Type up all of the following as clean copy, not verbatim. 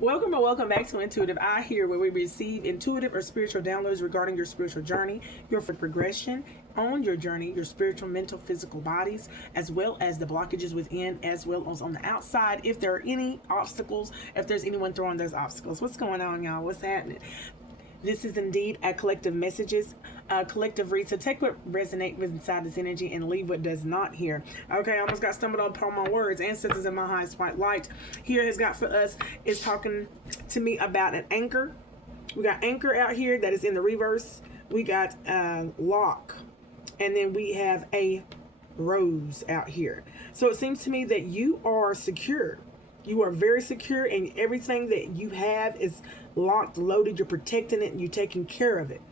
Welcome or welcome back to Intuitive Eye here, where we receive intuitive or spiritual downloads regarding your spiritual journey, your progression on your journey, your spiritual, mental, physical bodies, as well as the blockages within, as well as on the outside. If there are any obstacles, if there's anyone throwing those obstacles, what's going on, y'all? What's happening? This is indeed a collective messages, a collective read. So take what resonate with inside this energy and leave what does not here. Okay, I almost got stumbled upon my words. Ancestors in my highest white light here has got for us is talking to me about an anchor. We got anchor out here that is in the reverse. We got lock, and then we have a rose out here. So it seems to me that you are secure. You are very secure, and everything that you have is locked, loaded. You're protecting it, and you're taking care of it.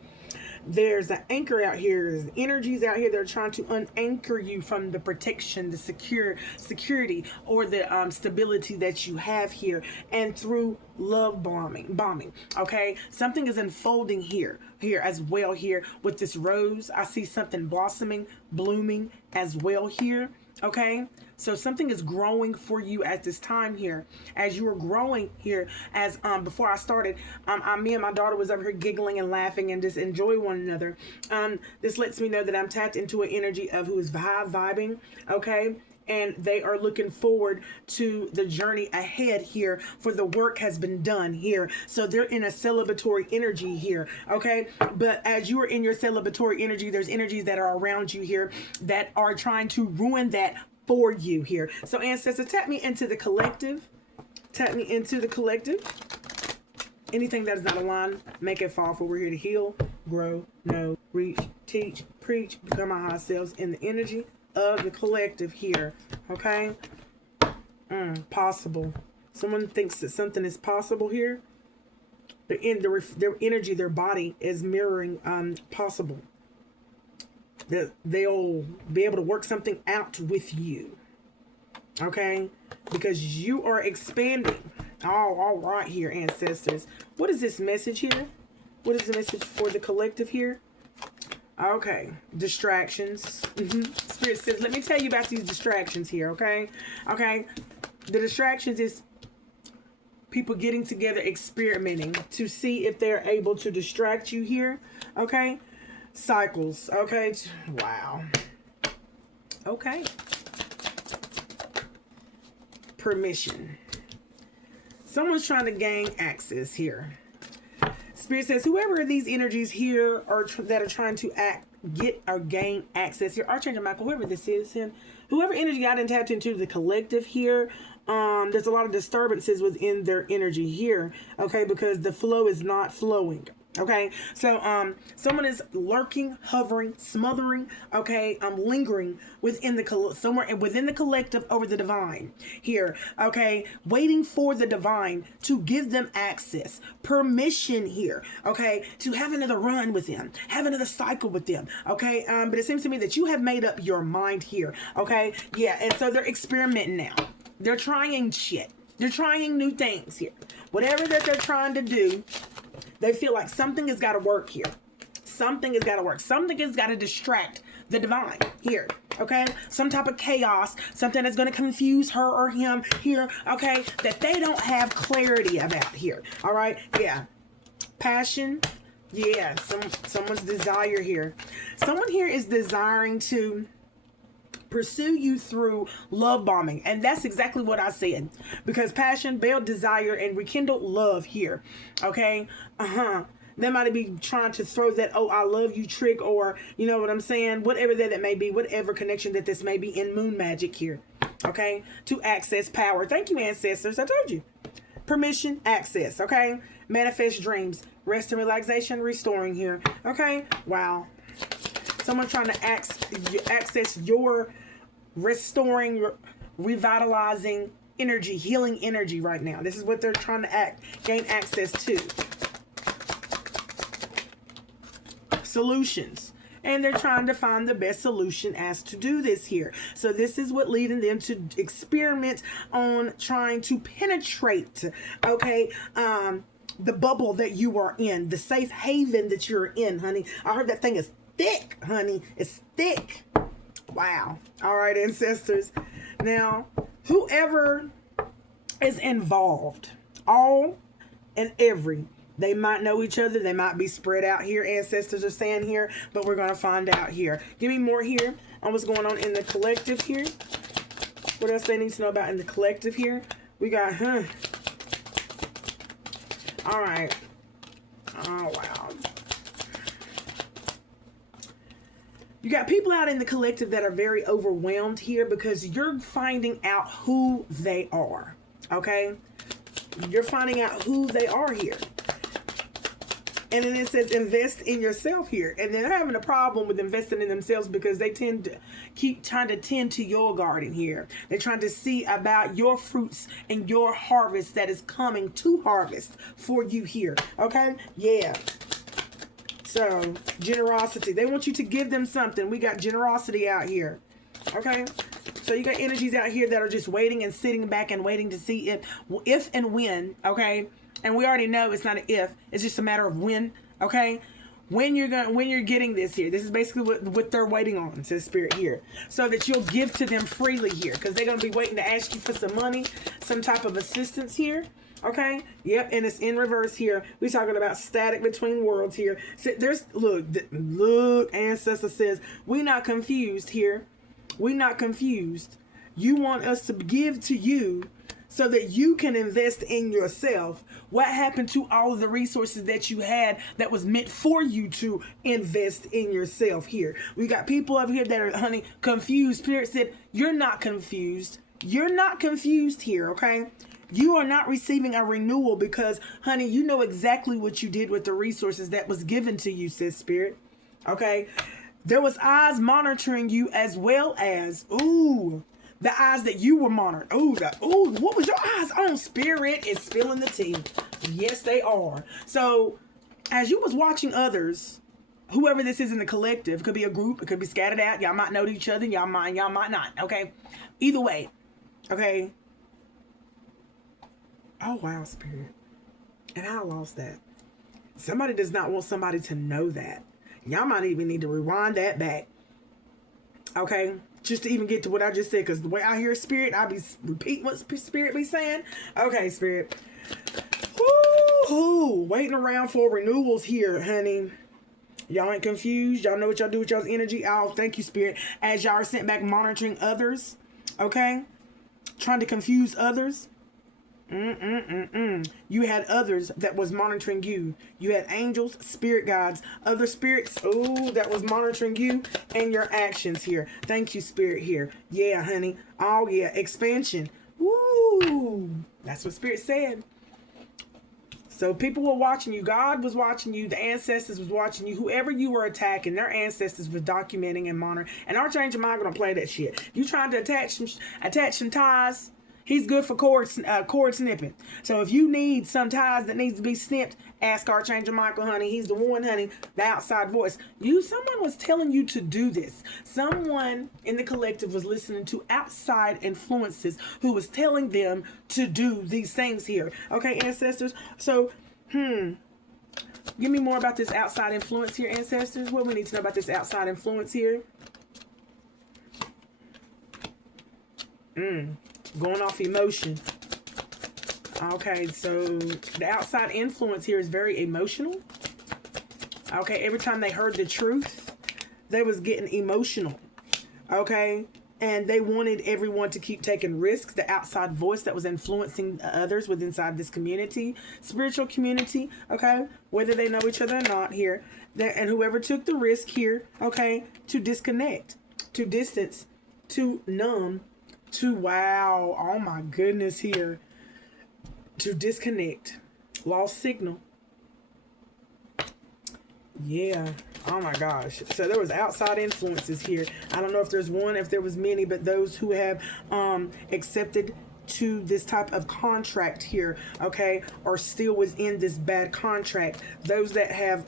There's an anchor out here. There's energies out here that are trying to unanchor you from the protection, the security, or the stability that you have here, and through love bombing. Okay, something is unfolding here as well. Here with this rose, I see something blossoming, blooming as well here. Okay, so something is growing for you at this time here. As you are growing here, as before I started, me and my daughter was over here giggling and laughing and just enjoy one another. This lets me know that I'm tapped into an energy of who is vibing. Okay, and they are looking forward to the journey ahead here, for the work has been done here. So they're in a celebratory energy here. Okay, but as you are in your celebratory energy, there's energies that are around you here that are trying to ruin that for you here. So ancestor, tap me into the collective. Tap me into the collective. Anything that is not aligned, make it fall, for we're here to heal, grow, know, reach, teach, preach, become our high selves in the energy of the collective here. Okay, possible. Someone thinks that something is possible here. Their energy, their body is mirroring possible. That they'll be able to work something out with you. Okay, because you are expanding. All right here, ancestors. What is this message here? What is the message for the collective here? Okay, distractions. Spirit says, let me tell you about these distractions here, okay? Okay, the distractions is people getting together, experimenting to see if they're able to distract you here, okay? Cycles, okay? Wow. Okay. Permission. Someone's trying to gain access here. Spirit says, whoever these energies here are that are trying to get or gain access here, Archangel Michael, whoever this is, him, whoever energy I didn't tap into the collective here, there's a lot of disturbances within their energy here, okay, because the flow is not flowing. Okay, so someone is lurking, hovering, smothering, okay, lingering within the somewhere within the collective over the divine here, okay, waiting for the divine to give them access, permission here, okay, to have another run with them, have another cycle with them, okay, but it seems to me that you have made up your mind here, okay, yeah, and so they're experimenting now, they're trying shit, they're trying new things here, whatever that they're trying to do. They feel like something has got to work here. Something has got to work. Something has got to distract the divine here. Okay? Some type of chaos. Something that's going to confuse her or him here. Okay? That they don't have clarity about here. All right? Yeah. Passion. Yeah. Someone's desire here. Someone here is desiring to pursue you through love bombing, and that's exactly what I said, because passion, build desire, and rekindle love here. Okay, they might be trying to throw that "oh, I love you" trick, or you know what I'm saying, whatever that may be, whatever connection that this may be in moon magic here. Okay, to access power. Thank you, ancestors. I told you. Permission, access. Okay, manifest dreams, rest and relaxation, restoring here. Okay, wow. Someone trying to access your restoring, revitalizing energy, healing energy right now. This is what they're trying to gain access to. Solutions. And they're trying to find the best solution as to do this here. So this is what leading them to experiment on trying to penetrate, okay, the bubble that you are in, the safe haven that you're in, honey. I heard that thing is thick, honey. It's thick. Wow. All right, ancestors. Now, whoever is involved, All and every. They might know each other. They might be spread out here. Ancestors are saying here, but we're going to find out here. Give me more here on what's going on in the collective here. What else they need to know about in the collective here? We got, all right. Oh, wow. You got people out in the collective that are very overwhelmed here because you're finding out who they are. Okay? You're finding out who they are here. And then it says invest in yourself here. And they're having a problem with investing in themselves because they tend to keep trying to tend to your garden here. They're trying to see about your fruits and your harvest that is coming to harvest for you here. Okay? Yeah. So, generosity. They want you to give them something. We got generosity out here. Okay? So you got energies out here that are just waiting and sitting back and waiting to see if and when, okay? And we already know it's not an if, it's just a matter of when, okay? When you're getting this here. This is basically what they're waiting on, says Spirit here. So that you'll give to them freely here. Because they're going to be waiting to ask you for some money, some type of assistance here. Okay? Yep, and it's in reverse here. We're talking about static between worlds here. So there's, look, Ancestor says, we not confused here. We not confused. You want us to give to you so that you can invest in yourself. What happened to all of the resources that you had that was meant for you to invest in yourself here? We got people over here that are, honey, confused. Spirit said, you're not confused. You're not confused here, okay? You are not receiving a renewal because, honey, you know exactly what you did with the resources that was given to you, says Spirit. Okay? There was eyes monitoring you as well as, the eyes that you were monitoring. What was your eyes on? Spirit is spilling the tea. Yes, they are. So, as you was watching others, whoever this is in the collective, it could be a group, it could be scattered out. Y'all might know each other, y'all might not. Okay? Either way. Okay? Oh, wow, Spirit. And I lost that. Somebody does not want somebody to know that. Y'all might even need to rewind that back. Okay? Just to even get to what I just said. Because the way I hear Spirit, I be repeating what Spirit be saying. Okay, Spirit. Woo-hoo. Waiting around for renewals here, honey. Y'all ain't confused. Y'all know what y'all do with y'all's energy. Oh, thank you, Spirit. As y'all are sent back monitoring others. Okay? Trying to confuse others. You had others that was monitoring you. You had angels, spirit guides, other spirits, that was monitoring you and your actions here. Thank you, Spirit here. Yeah, honey. Oh, yeah. Expansion. Woo. That's what Spirit said. So people were watching you. God was watching you. The ancestors was watching you. Whoever you were attacking, their ancestors were documenting and monitoring. And Archangel Michael gonna play that shit. You trying to attach some ties. He's good for cord snipping. So if you need some ties that needs to be snipped, ask Archangel Michael, honey. He's the one, honey, the outside voice. Someone was telling you to do this. Someone in the collective was listening to outside influences who was telling them to do these things here. Okay, ancestors? So, give me more about this outside influence here, ancestors. What we need to know about this outside influence here? Going off emotion. Okay, so the outside influence here is very emotional. Okay, every time they heard the truth, they was getting emotional. Okay, and they wanted everyone to keep taking risks. The outside voice that was influencing others within inside this community, spiritual community. Okay, whether they know each other or not here, and whoever took the risk here, okay, to disconnect, to distance, to numb, to wow, oh my goodness here, to disconnect, lost signal. Yeah, oh my gosh. So there was outside influences here. I don't know if there's one, if there was many, but those who have accepted to this type of contract here, okay, are still within this bad contract. Those that have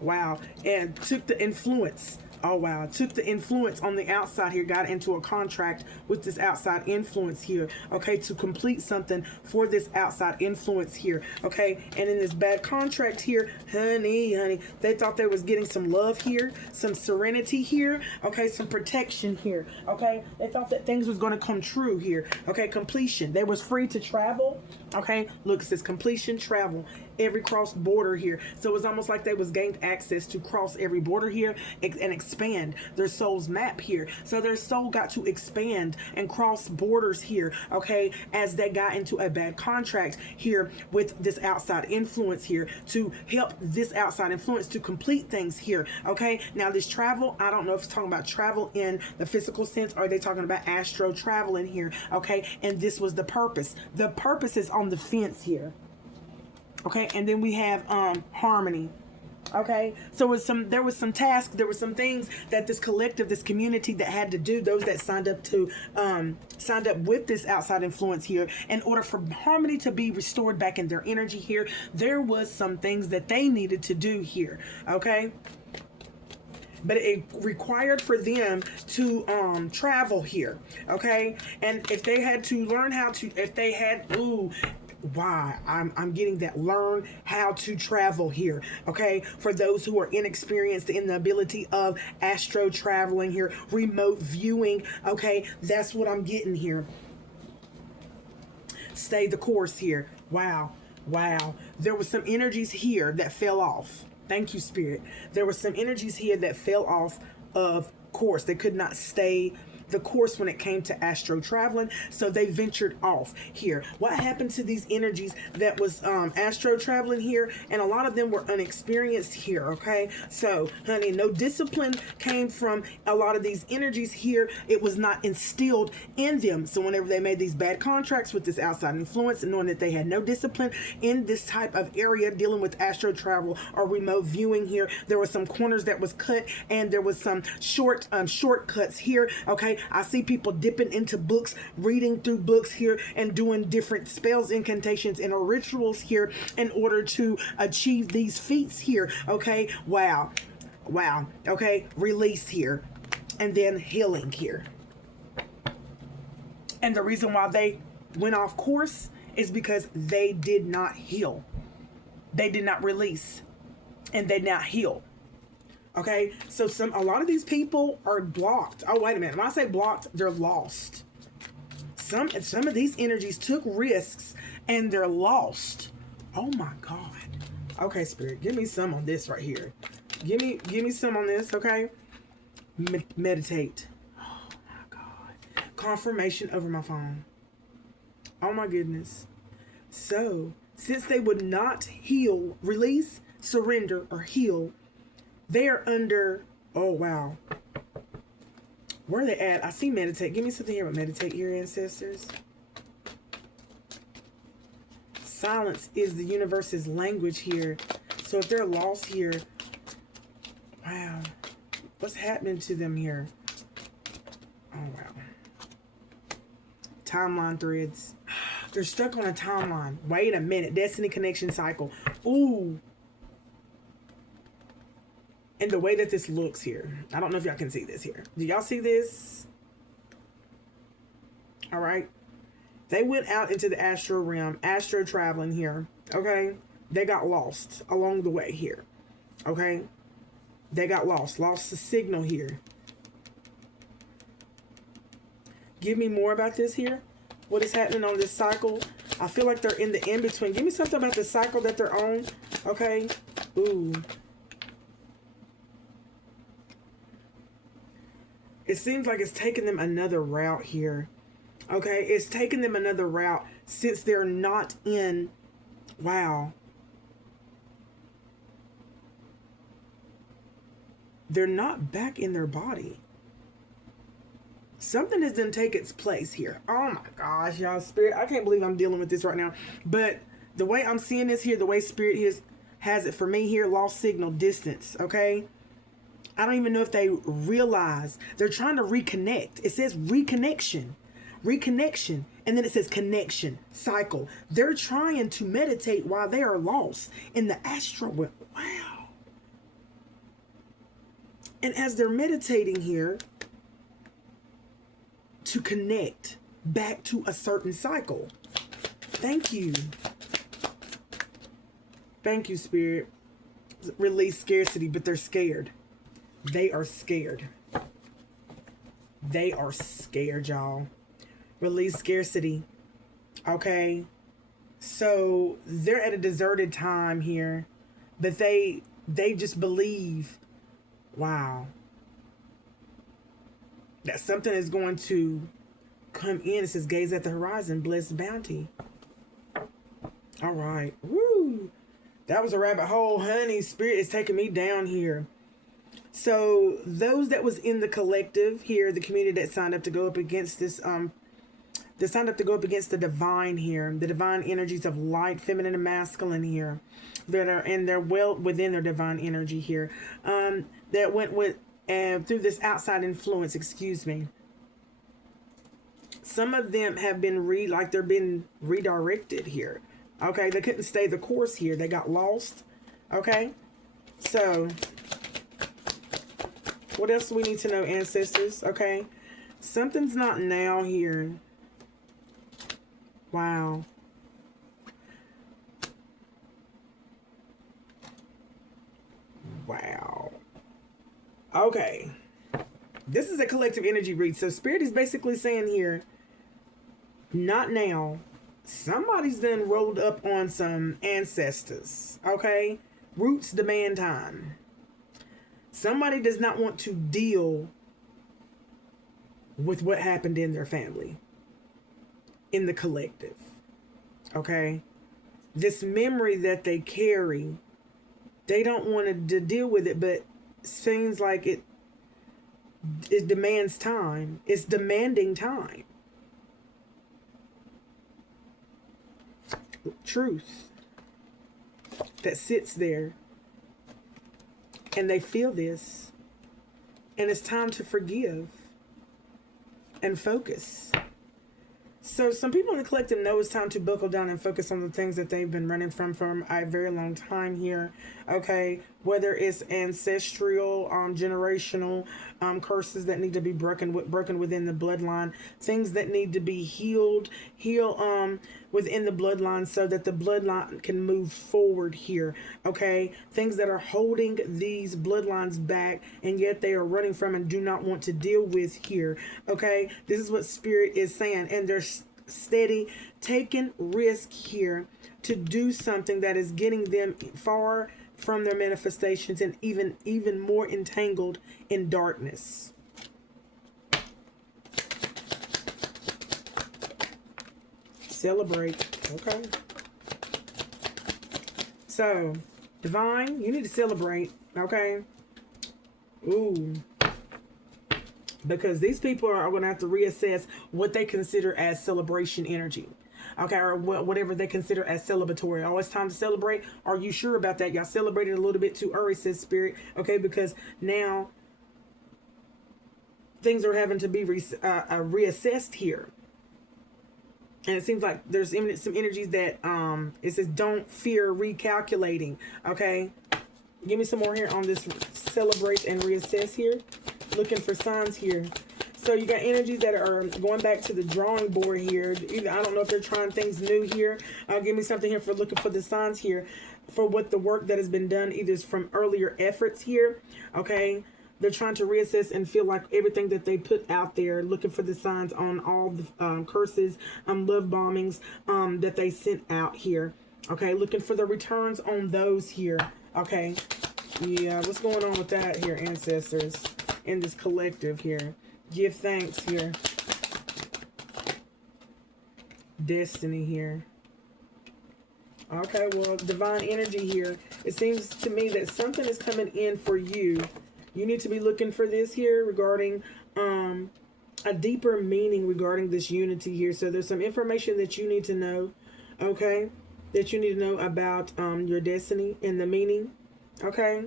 wow, and took the influence Oh wow, took the influence on the outside here, got into a contract with this outside influence here, okay, to complete something for this outside influence here, okay. And in this bad contract here, honey, they thought they was getting some love here, some serenity here, okay, some protection here, okay. They thought that things was going to come true here, okay. Completion, they was free to travel, okay. Look, it says completion, travel every cross border here. So it's almost like they was gained access to cross every border here and expand their soul's map here. So their soul got to expand and cross borders here, okay, as they got into a bad contract here with this outside influence here to help this outside influence to complete things here, okay. Now this travel, I don't know if it's talking about travel in the physical sense or are they talking about astro travel in here, okay. And this was the purpose. The purpose is on the fence here. Okay, and then we have harmony. Okay, so there was some tasks, there were some things that this collective, this community that had to do, those that signed up with this outside influence here, in order for harmony to be restored back in their energy here. There was some things that they needed to do here. Okay, but it required for them to travel here, okay. And if they had to learn how to, if they had, why I'm getting that, learn how to travel here, okay. For those who are inexperienced in the ability of astro traveling here, remote viewing, okay, that's what I'm getting here. Stay the course here. Wow, there was some energies here that fell off. Thank you, Spirit. There were some energies here that fell off of course. They could not stay the course when it came to astro traveling, so they ventured off here. What happened to these energies that was astro traveling here? And a lot of them were unexperienced here, okay. So honey, no discipline came from a lot of these energies here. It was not instilled in them. So whenever they made these bad contracts with this outside influence and knowing that they had no discipline in this type of area dealing with astro travel or remote viewing here, there were some corners that was cut and there was some shortcuts here, okay. I see people dipping into books, reading through books here and doing different spells, incantations, and rituals here in order to achieve these feats here, okay. Wow, okay. Release here and then healing here. And the reason why they went off course is because they did not heal. They did not release and they did not heal. Okay, so a lot of these people are blocked. Oh, wait a minute. When I say blocked, they're lost. Some of these energies took risks and they're lost. Oh my God. Okay, Spirit, give me some on this right here. Give me some on this, okay? Meditate. Oh my God. Confirmation over my phone. Oh my goodness. So, since they would not heal, release, surrender, or heal, they're under, oh wow. Where are they at? I see meditate. Give me something here about meditate here, ancestors. Silence is the universe's language here. So if they're lost here, wow. What's happening to them here? Oh wow. Timeline threads. They're stuck on a timeline. Wait a minute. Destiny connection cycle. Ooh. And the way that this looks here, I don't know if y'all can see this here. Do y'all see this? All right. They went out into the astral realm, astro traveling here. Okay. They got lost along the way here. Okay. They got lost the signal here. Give me more about this here. What is happening on this cycle? I feel like they're in the in-between. Give me something about the cycle that they're on. Okay. Ooh. It seems like it's taking them another route here. Okay, it's taking them another route since they're not in, wow. They're not back in their body. Something has done take its place here. Oh my gosh, y'all, Spirit. I can't believe I'm dealing with this right now. But the way I'm seeing this here, the way Spirit has it for me here, lost signal, distance, okay? I don't even know if they realize they're trying to reconnect. It says reconnection, and then it says connection, cycle. They're trying to meditate while they are lost in the astral world. Wow. And as they're meditating here, to connect back to a certain cycle. Thank you. Thank you, Spirit. Release scarcity, but they're scared. They are scared. They are scared, y'all. Release scarcity. Okay. So they're at a deserted time here, but they just believe, wow, that something is going to come in. It says, gaze at the horizon, blessed bounty. All right. Woo. That was a rabbit hole, honey. Spirit is taking me down here. So those that was in the collective here, the community that signed up to go up against this, they signed up to go up against the divine here, the divine energies of light, feminine and masculine here, that are in their well within their divine energy here, that went with through this outside influence. Excuse me. Some of them have been they're been redirected here. Okay, they couldn't stay the course here. They got lost. Okay, so what else do we need to know, ancestors? Okay, something's not now here. Wow. Wow. Okay. This is a collective energy read. So Spirit is basically saying here, not now. Somebody's done rolled up on some ancestors. Okay? Roots demand time. Somebody does not want to deal with what happened in their family. In the collective. Okay? This memory that they carry, they don't want to deal with it, but seems like it demands time. It's demanding time. Truth that sits there, and they feel this, and it's time to forgive and focus. So some people in the collective know it's time to buckle down and focus on the things that they've been running from a very long time here. Okay, whether it's ancestral, generational curses that need to be broken within the bloodline, things that need to be healed within the bloodline so that the bloodline can move forward here. Okay, things that are holding these bloodlines back and yet they are running from and do not want to deal with here. Okay, this is what Spirit is saying, and they're steady taking risk here to do something that is getting them far from their manifestations and even more entangled in darkness. Celebrate. Okay. So, divine, you need to celebrate. Okay. Ooh. Because these people are going to have to reassess what they consider as celebration energy. Okay, or whatever they consider as celebratory. Oh, it's time to celebrate. Are you sure about that? Y'all celebrated a little bit too early, says Spirit. Okay, because now things are having to be reassessed here. And it seems like there's some energies that it says don't fear recalculating. Okay, give me some more here on this celebrate and reassess here. Looking for signs here. So you got energies that are going back to the drawing board here. Either I don't know if they're trying things new here. Give me something here for looking for the signs here for what the work that has been done either is from earlier efforts here. Okay, they're trying to reassess and feel like everything that they put out there, looking for the signs on all the curses, love bombings that they sent out here. Okay, looking for the returns on those here. Okay, yeah, what's going on with that here, ancestors, in this collective here? Give thanks here. Destiny here. Okay, well, divine energy here. It seems to me that something is coming in for you. You need to be looking for this here regarding a deeper meaning regarding this unity here. So there's some information that you need to know, okay? That you need to know about your destiny and the meaning, okay?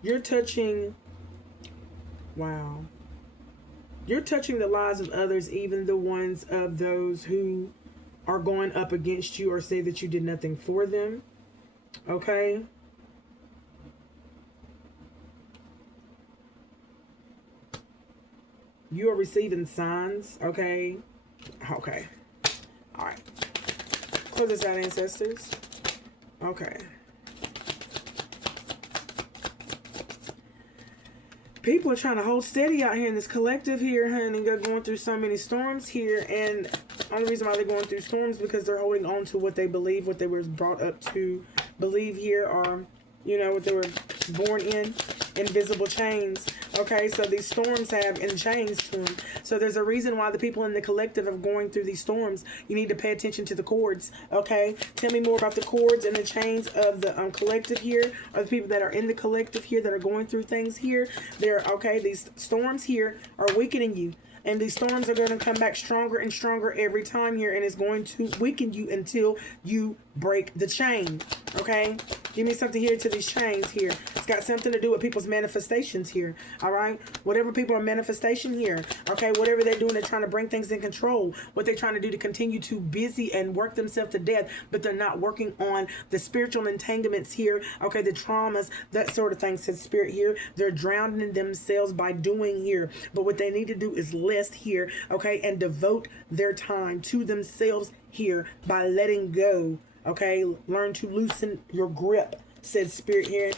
You're touching... Wow. You're touching the lives of others, even the ones of those who are going up against you or say that you did nothing for them. Okay? You are receiving signs, okay? Okay. All right. Close this out, ancestors. Okay. People are trying to hold steady out here in this collective here, honey. They're going through so many storms here, and the only reason why they're going through storms is because they're holding on to what they believe, what they were brought up to believe here, or, you know, what they were born in, invisible chains. Okay, so these storms have in chains to them. So there's a reason why the people in the collective are going through these storms. You need to pay attention to the cords. Okay, tell me more about the cords and the chains of the collective here, or the people that are in the collective here that are going through things here. They're okay. These storms here are weakening you. And these storms are going to come back stronger and stronger every time here. And it's going to weaken you until you break the chain. Okay? Give me something here to these chains here. It's got something to do with people's manifestations here. All right? Whatever people are manifestation here. Okay? Whatever they're doing, they're trying to bring things in control. What they're trying to do to continue to busy and work themselves to death. But they're not working on the spiritual entanglements here. Okay? The traumas, that sort of thing, says Spirit here. They're drowning themselves by doing here. But what they need to do is list here, okay, and devote their time to themselves here by letting go, okay. Learn to loosen your grip, says Spirit here.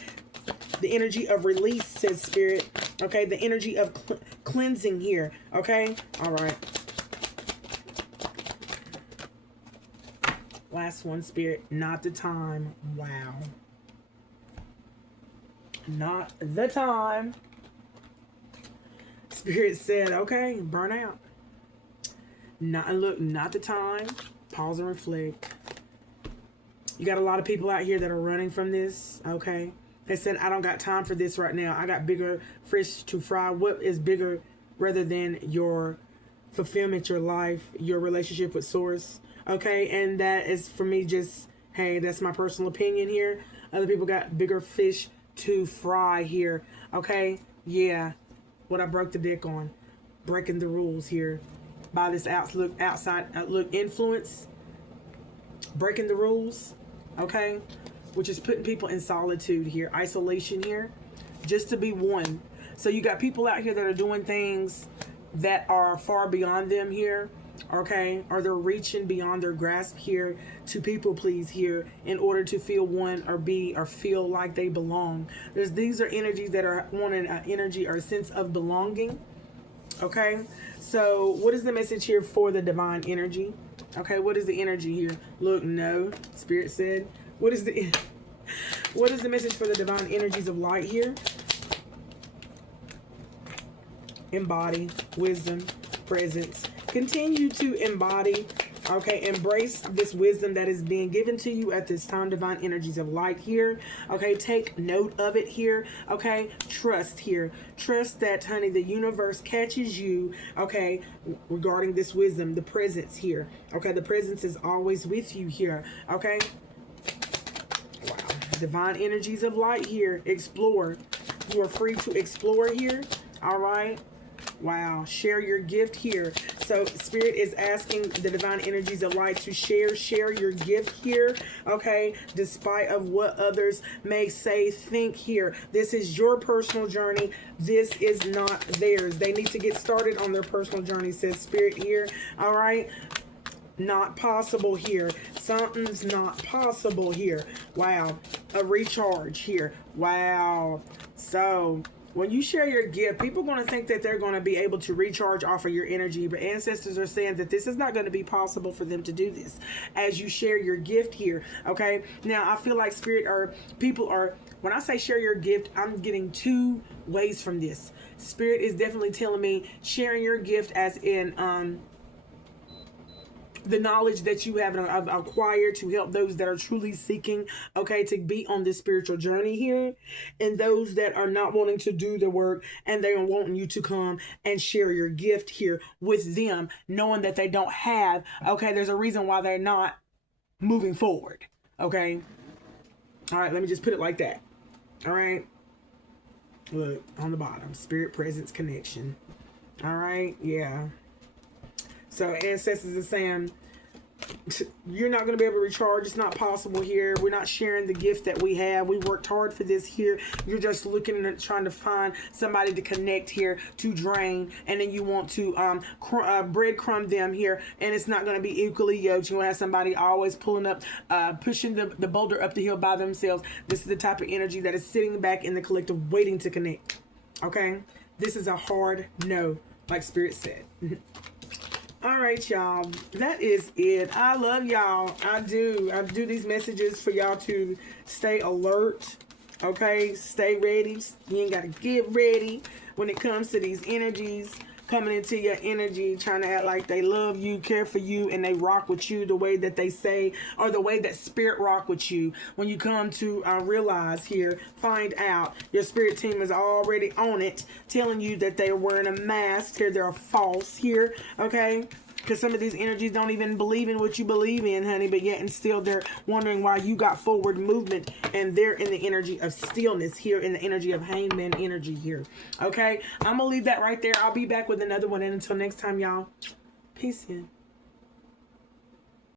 The energy of release, says Spirit, okay. The energy of cleansing here, okay. All right. Last one, Spirit. Not the time. Wow. Not the time. Spirit said, okay, burn out. Not the time. Pause and reflect. You got a lot of people out here that are running from this, okay? They said, I don't got time for this right now. I got bigger fish to fry. What is bigger rather than your fulfillment, your life, your relationship with Source, okay? And that is, for me, just, hey, that's my personal opinion here. Other people got bigger fish to fry here, okay? Yeah. What I broke the deck on, breaking the rules here by this outside outlook influence, breaking the rules, okay, which is putting people in solitude here, isolation here, just to be one. So you got people out here that are doing things that are far beyond them here, okay, or they're reaching beyond their grasp here to people please here in order to feel one or be or feel like they belong. These are energies that are wanting an energy or a sense of belonging, okay. So what is the message here for the divine energy? Okay, what is the energy here? Look, no, Spirit said, what is the message for the divine energies of light here? Embody wisdom, presence. Continue to embody, okay, embrace this wisdom that is being given to you at this time, divine energies of light here, okay. Take note of it here, okay. Trust here. Trust that, honey, the universe catches you, okay, regarding this wisdom, the presence here, okay. The presence is always with you here, okay. Wow. Divine energies of light here. Explore. You are free to explore here, all right. Wow. Share your gift here. So Spirit is asking the divine energies of light to share your gift here, okay, despite of what others may say, think here. This is your personal journey. This is not theirs. They need to get started on their personal journey, says Spirit here, all right. Not possible here. Something's not possible here. Wow. A recharge here. Wow. So when you share your gift, people are going to think that they're going to be able to recharge off of your energy. But ancestors are saying that this is not going to be possible for them to do this as you share your gift here. Okay. Now, I feel like Spirit or people are, when I say share your gift, I'm getting two ways from this. Spirit is definitely telling me sharing your gift as in, the knowledge that you have acquired to help those that are truly seeking, okay, to be on this spiritual journey here, and those that are not wanting to do the work and they are wanting you to come and share your gift here with them, knowing that they don't have, okay, there's a reason why they're not moving forward, okay. All right, let me just put it like that. All right, look on the bottom, spirit presence connection. All right, yeah. So ancestors are saying You're not going to be able to recharge. It's not possible here. We're not sharing the gift that we have. We worked hard for this here. You're just looking and trying to find somebody to connect here to drain, and then you want to breadcrumb them here, and it's not going to be equally yoked. You will have somebody always pulling up, pushing the boulder up the hill by themselves. This is the type of energy that is sitting back in the collective waiting to connect. Okay? This is a hard no, like Spirit said. All right, y'all. That is it. I love y'all. I do. I do these messages for y'all to stay alert. Okay? Stay ready. You ain't got to get ready when it comes to these energies coming into your energy, trying to act like they love you, care for you, and they rock with you the way that they say, or the way that spirit rock with you. When you come to realize here, find out, your spirit team is already on it, telling you that they are wearing a mask here, they're false here, okay? Because some of these energies don't even believe in what you believe in, honey, but yet and still they're wondering why you got forward movement, and they're in the energy of stillness here, in the energy of hangman energy here. Okay? I'm going to leave that right there. I'll be back with another one, and until next time, y'all, peace in.